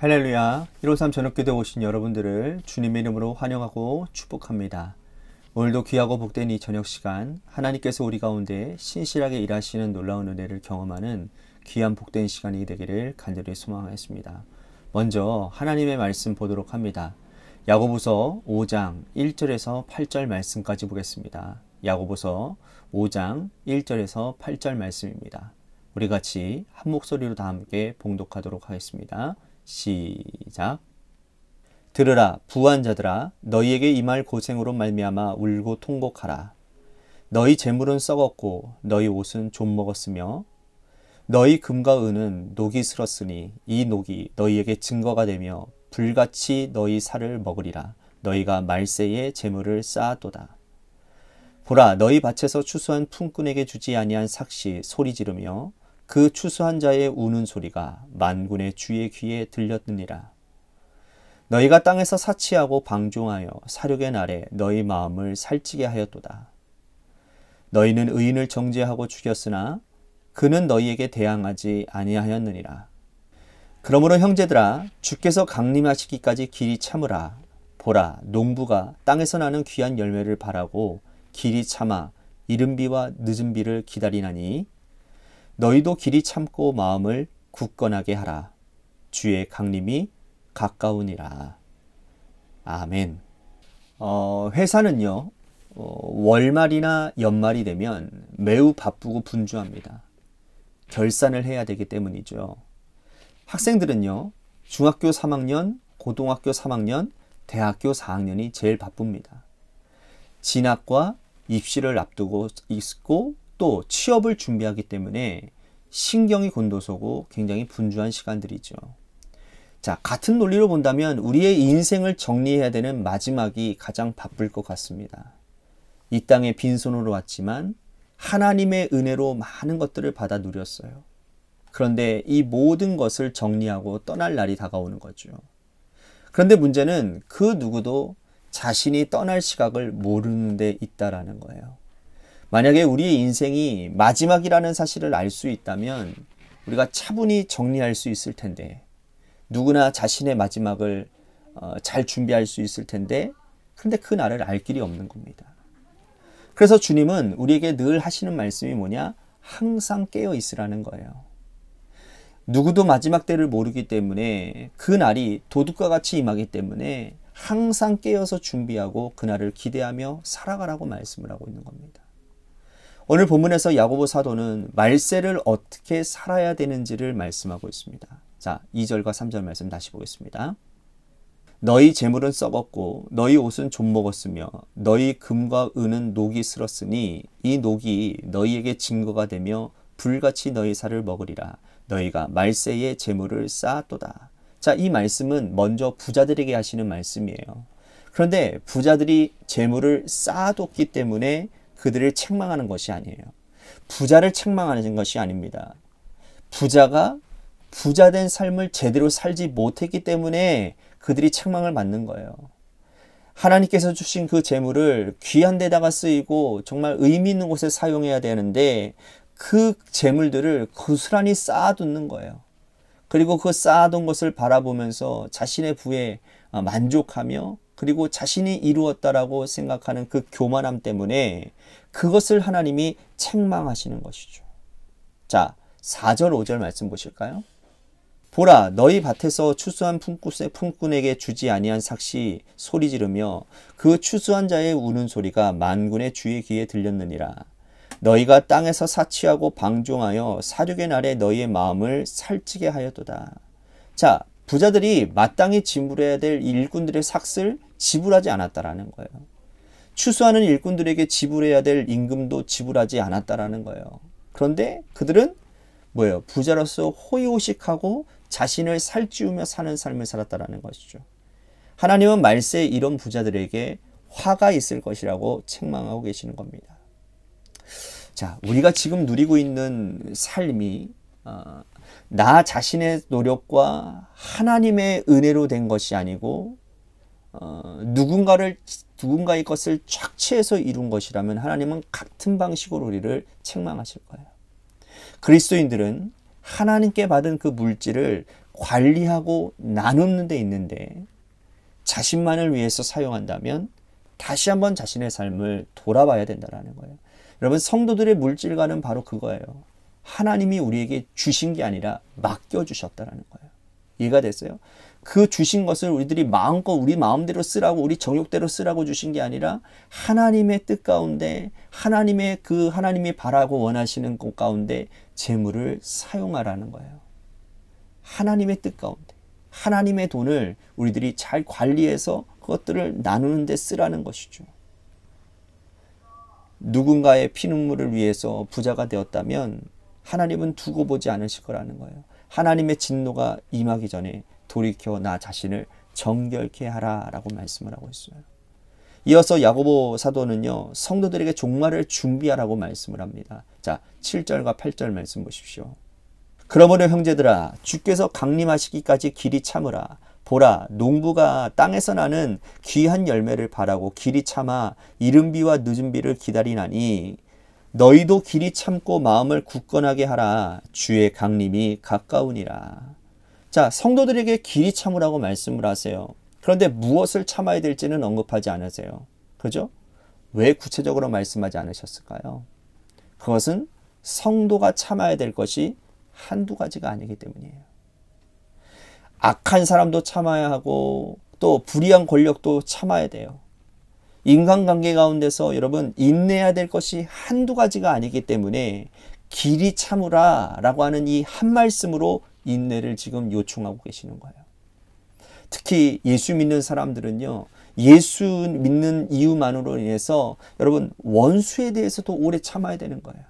할렐루야. 153 저녁기도에 오신 여러분들을 주님의 이름으로 환영하고 축복합니다. 오늘도 귀하고 복된 이 저녁 시간, 하나님께서 우리 가운데 신실하게 일하시는 놀라운 은혜를 경험하는 귀한 복된 시간이 되기를 간절히 소망하겠습니다. 먼저 하나님의 말씀 보도록 합니다. 야고보서 5장 1절에서 8절 말씀까지 보겠습니다. 야고보서 5장 1절에서 8절 말씀입니다. 우리 같이 한 목소리로 다 함께 봉독하도록 하겠습니다. 시작. 들으라 부한 자들아, 너희에게 임할 고생으로 말미암아 울고 통곡하라. 너희 재물은 썩었고 너희 옷은 좀 먹었으며 너희 금과 은은 녹이 슬었으니 이 녹이 너희에게 증거가 되며 불같이 너희 살을 먹으리라. 너희가 말세에 재물을 쌓았도다. 보라, 너희 밭에서 추수한 품꾼에게 주지 아니한 삭시 소리 지르며 그 추수한 자의 우는 소리가 만군의 주의 귀에 들렸느니라. 너희가 땅에서 사치하고 방종하여 사륙의 날에 너희 마음을 살찌게 하였도다. 너희는 의인을 정죄하고 죽였으나 그는 너희에게 대항하지 아니하였느니라. 그러므로 형제들아, 주께서 강림하시기까지 길이 참으라. 보라, 농부가 땅에서 나는 귀한 열매를 바라고 길이 참아 이른 비와 늦은 비를 기다리나니 너희도 길이 참고 마음을 굳건하게 하라. 주의 강림이 가까우니라. 아멘. 회사는요, 월말이나 연말이 되면 매우 바쁘고 분주합니다. 결산을 해야 되기 때문이죠. 학생들은요, 중학교 3학년, 고등학교 3학년, 대학교 4학년이 제일 바쁩니다. 진학과 입시를 앞두고 있고 또 취업을 준비하기 때문에 신경이 곤두서고 굉장히 분주한 시간들이죠. 자, 같은 논리로 본다면 우리의 인생을 정리해야 되는 마지막이 가장 바쁠 것 같습니다. 이 땅에 빈손으로 왔지만 하나님의 은혜로 많은 것들을 받아 누렸어요. 그런데 이 모든 것을 정리하고 떠날 날이 다가오는 거죠. 그런데 문제는 그 누구도 자신이 떠날 시각을 모르는 데 있다라는 거예요. 만약에 우리의 인생이 마지막이라는 사실을 알 수 있다면 우리가 차분히 정리할 수 있을 텐데, 누구나 자신의 마지막을 잘 준비할 수 있을 텐데, 그런데 그 날을 알 길이 없는 겁니다. 그래서 주님은 우리에게 늘 하시는 말씀이 뭐냐? 항상 깨어 있으라는 거예요. 누구도 마지막 때를 모르기 때문에 그 날이 도둑과 같이 임하기 때문에 항상 깨어서 준비하고 그날을 기대하며 살아가라고 말씀을 하고 있는 겁니다. 오늘 본문에서 야고보 사도는 말세를 어떻게 살아야 되는지를 말씀하고 있습니다. 자, 2절과 3절 말씀 다시 보겠습니다. 너희 재물은 썩었고 너희 옷은 좀 먹었으며 너희 금과 은은 녹이 슬었으니 이 녹이 너희에게 증거가 되며 불같이 너희 살을 먹으리라. 너희가 말세에 재물을 쌓았도다. 자, 이 말씀은 먼저 부자들에게 하시는 말씀이에요. 그런데 부자들이 재물을 쌓아뒀기 때문에 그들을 책망하는 것이 아니에요. 부자를 책망하는 것이 아닙니다. 부자가 부자된 삶을 제대로 살지 못했기 때문에 그들이 책망을 받는 거예요. 하나님께서 주신 그 재물을 귀한 데다가 쓰이고 정말 의미 있는 곳에 사용해야 되는데 그 재물들을 고스란히 쌓아두는 거예요. 그리고 그 쌓아둔 것을 바라보면서 자신의 부에 만족하며 그리고 자신이 이루었다라고 생각하는 그 교만함 때문에 그것을 하나님이 책망하시는 것이죠. 자, 4절 5절 말씀 보실까요? 보라, 너희 밭에서 추수한 품꾼에게 주지 아니한 삭시 소리 지르며 그 추수한 자의 우는 소리가 만군의 주의 귀에 들렸느니라. 너희가 땅에서 사치하고 방종하여 사륙의 날에 너희의 마음을 살찌게 하였도다. 자, 부자들이 마땅히 지불해야 될 일꾼들의 삭을 지불하지 않았다라는 거예요. 추수하는 일꾼들에게 지불해야 될 임금도 지불하지 않았다라는 거예요. 그런데 그들은 뭐예요? 부자로서 호의호식하고 자신을 살찌우며 사는 삶을 살았다라는 것이죠. 하나님은 말세에 이런 부자들에게 화가 있을 것이라고 책망하고 계시는 겁니다. 자, 우리가 지금 누리고 있는 삶이 나 자신의 노력과 하나님의 은혜로 된 것이 아니고 누군가의 것을 착취해서 이룬 것이라면 하나님은 같은 방식으로 우리를 책망하실 거예요. 그리스도인들은 하나님께 받은 그 물질을 관리하고 나누는 데 있는데 자신만을 위해서 사용한다면 다시 한번 자신의 삶을 돌아봐야 된다는 거예요. 여러분, 성도들의 물질과는 바로 그거예요. 하나님이 우리에게 주신 게 아니라 맡겨주셨다는 거예요. 이해가 됐어요? 그 주신 것을 우리들이 마음껏 우리 마음대로 쓰라고, 우리 정욕대로 쓰라고 주신 게 아니라 하나님의 뜻 가운데, 하나님이 바라고 원하시는 것 가운데 재물을 사용하라는 거예요. 하나님의 뜻 가운데, 하나님의 돈을 우리들이 잘 관리해서 그것들을 나누는 데 쓰라는 것이죠. 누군가의 피눈물을 위해서 부자가 되었다면 하나님은 두고 보지 않으실 거라는 거예요. 하나님의 진노가 임하기 전에 돌이켜 나 자신을 정결케 하라 라고 말씀을 하고 있어요. 이어서 야고보 사도는요, 성도들에게 종말을 준비하라고 말씀을 합니다. 자, 7절과 8절 말씀 보십시오. 그러므로 형제들아, 주께서 강림하시기까지 길이 참으라. 보라, 농부가 땅에서 나는 귀한 열매를 바라고 길이 참아 이른 비와 늦은 비를 기다리나니 너희도 길이 참고 마음을 굳건하게 하라. 주의 강림이 가까우니라. 자, 성도들에게 길이 참으라고 말씀을 하세요. 그런데 무엇을 참아야 될지는 언급하지 않으세요. 그죠? 왜 구체적으로 말씀하지 않으셨을까요? 그것은 성도가 참아야 될 것이 한두 가지가 아니기 때문이에요. 악한 사람도 참아야 하고 또 불의한 권력도 참아야 돼요. 인간관계 가운데서 여러분 인내해야 될 것이 한두 가지가 아니기 때문에 길이 참으라 라고 하는 이 한 말씀으로 인내를 지금 요청하고 계시는 거예요. 특히 예수 믿는 사람들은요, 예수 믿는 이유만으로 인해서 여러분 원수에 대해서도 오래 참아야 되는 거예요.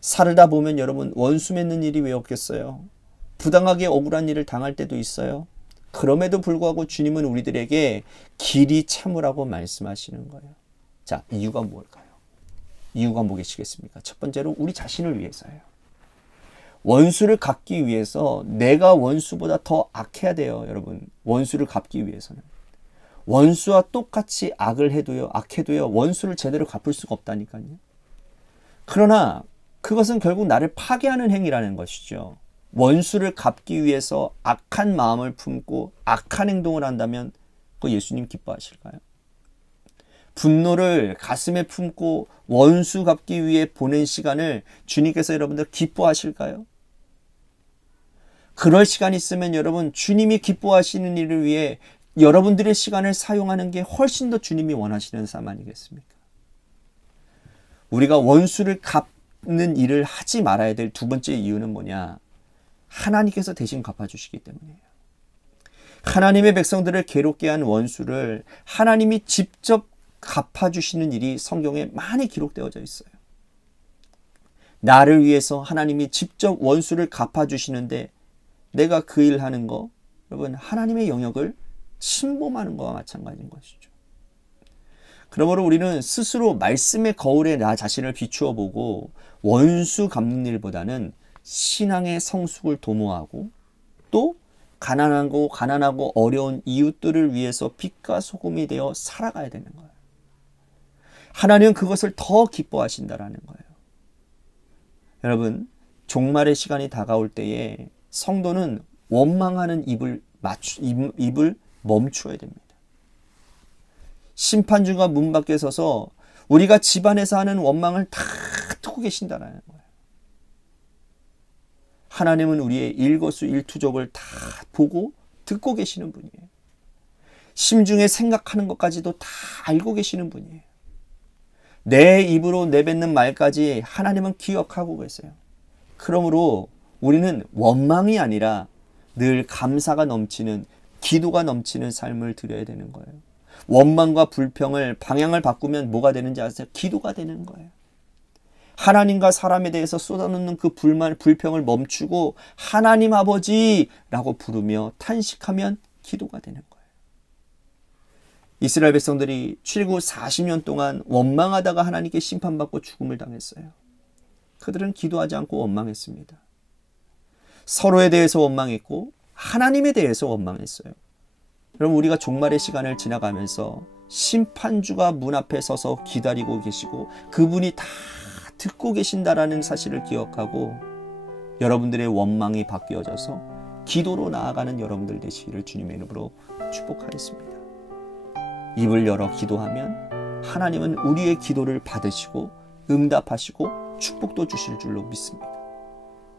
살다 보면 여러분 원수 맺는 일이 왜 없겠어요? 부당하게 억울한 일을 당할 때도 있어요. 그럼에도 불구하고 주님은 우리들에게 길이 참으라고 말씀하시는 거예요. 자, 이유가 뭘까요? 이유가 뭐겠습니까? 첫 번째로 우리 자신을 위해서예요. 원수를 갚기 위해서 내가 원수보다 더 악해야 돼요, 여러분. 원수를 갚기 위해서는. 원수와 똑같이 악을 해도요, 악해도요, 원수를 제대로 갚을 수가 없다니까요. 그러나 그것은 결국 나를 파괴하는 행위라는 것이죠. 원수를 갚기 위해서 악한 마음을 품고 악한 행동을 한다면 그 예수님 기뻐하실까요? 분노를 가슴에 품고 원수 갚기 위해 보낸 시간을 주님께서 여러분들 기뻐하실까요? 그럴 시간이 있으면 여러분 주님이 기뻐하시는 일을 위해 여러분들의 시간을 사용하는 게 훨씬 더 주님이 원하시는 삶 아니겠습니까? 우리가 원수를 갚는 일을 하지 말아야 될 두 번째 이유는 뭐냐? 하나님께서 대신 갚아주시기 때문이에요. 하나님의 백성들을 괴롭게 한 원수를 하나님이 직접 갚아주시는 일이 성경에 많이 기록되어져 있어요. 나를 위해서 하나님이 직접 원수를 갚아주시는데 내가 그 일 하는 거, 여러분 하나님의 영역을 침범하는 것과 마찬가지인 것이죠. 그러므로 우리는 스스로 말씀의 거울에 나 자신을 비추어 보고 원수 갚는 일보다는 신앙의 성숙을 도모하고 또 가난하고 어려운 이웃들을 위해서 빛과 소금이 되어 살아가야 되는 거예요. 하나님은 그것을 더 기뻐하신다라는 거예요. 여러분, 종말의 시간이 다가올 때에 성도는 원망하는 입을 멈추어야 됩니다. 심판주가 문 밖에 서서 우리가 집안에서 하는 원망을 다 듣고 계신다라는 거예요. 하나님은 우리의 일거수일투족을 다 보고 듣고 계시는 분이에요. 심중에 생각하는 것까지도 다 알고 계시는 분이에요. 내 입으로 내뱉는 말까지 하나님은 기억하고 계세요. 그러므로 우리는 원망이 아니라 늘 감사가 넘치는, 기도가 넘치는 삶을 드려야 되는 거예요. 원망과 불평을 방향을 바꾸면 뭐가 되는지 아세요? 기도가 되는 거예요. 하나님과 사람에 대해서 쏟아놓는 그 불평을 멈추고 하나님 아버지라고 부르며 탄식하면 기도가 되는 거예요. 이스라엘 백성들이 출애굽 40년 동안 원망하다가 하나님께 심판받고 죽음을 당했어요. 그들은 기도하지 않고 원망했습니다. 서로에 대해서 원망했고 하나님에 대해서 원망했어요. 여러분, 우리가 종말의 시간을 지나가면서 심판주가 문 앞에 서서 기다리고 계시고 그분이 다 듣고 계신다라는 사실을 기억하고 여러분들의 원망이 바뀌어져서 기도로 나아가는 여러분들 되시기를 주님의 이름으로 축복하겠습니다. 입을 열어 기도하면 하나님은 우리의 기도를 받으시고 응답하시고 축복도 주실 줄로 믿습니다.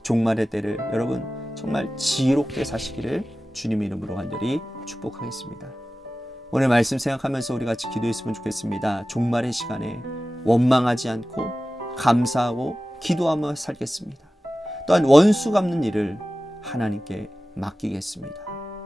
종말의 때를 여러분 정말 지혜롭게 사시기를 주님의 이름으로 간절히 축복하겠습니다. 오늘 말씀 생각하면서 우리 같이 기도했으면 좋겠습니다. 종말의 시간에 원망하지 않고 감사하고 기도하며 살겠습니다. 또한 원수 갚는 일을 하나님께 맡기겠습니다.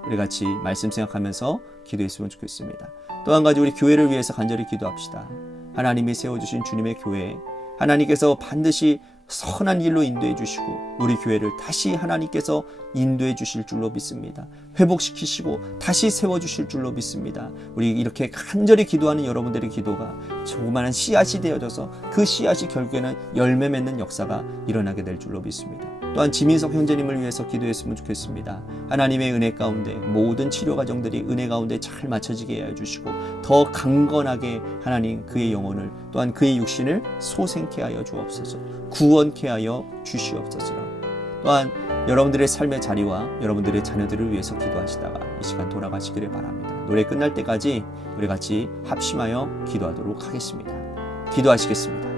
우리 같이 말씀 생각하면서 기도했으면 좋겠습니다. 또 한 가지 우리 교회를 위해서 간절히 기도합시다. 하나님이 세워주신 주님의 교회, 하나님께서 반드시 선한 길로 인도해 주시고 우리 교회를 다시 하나님께서 인도해 주실 줄로 믿습니다. 회복시키시고 다시 세워주실 줄로 믿습니다. 우리 이렇게 간절히 기도하는 여러분들의 기도가 조그마한 씨앗이 되어져서 그 씨앗이 결국에는 열매 맺는 역사가 일어나게 될 줄로 믿습니다. 또한 지민석 형제님을 위해서 기도했으면 좋겠습니다. 하나님의 은혜 가운데 모든 치료 과정들이 은혜 가운데 잘 맞춰지게 해주시고 더 강건하게 하나님 그의 영혼을 또한 그의 육신을 소생케 하여 주옵소서. 구원케 하여 주시옵소서. 또한 여러분들의 삶의 자리와 여러분들의 자녀들을 위해서 기도하시다가 이 시간 돌아가시기를 바랍니다. 노래 끝날 때까지 우리 같이 합심하여 기도하도록 하겠습니다. 기도하시겠습니다.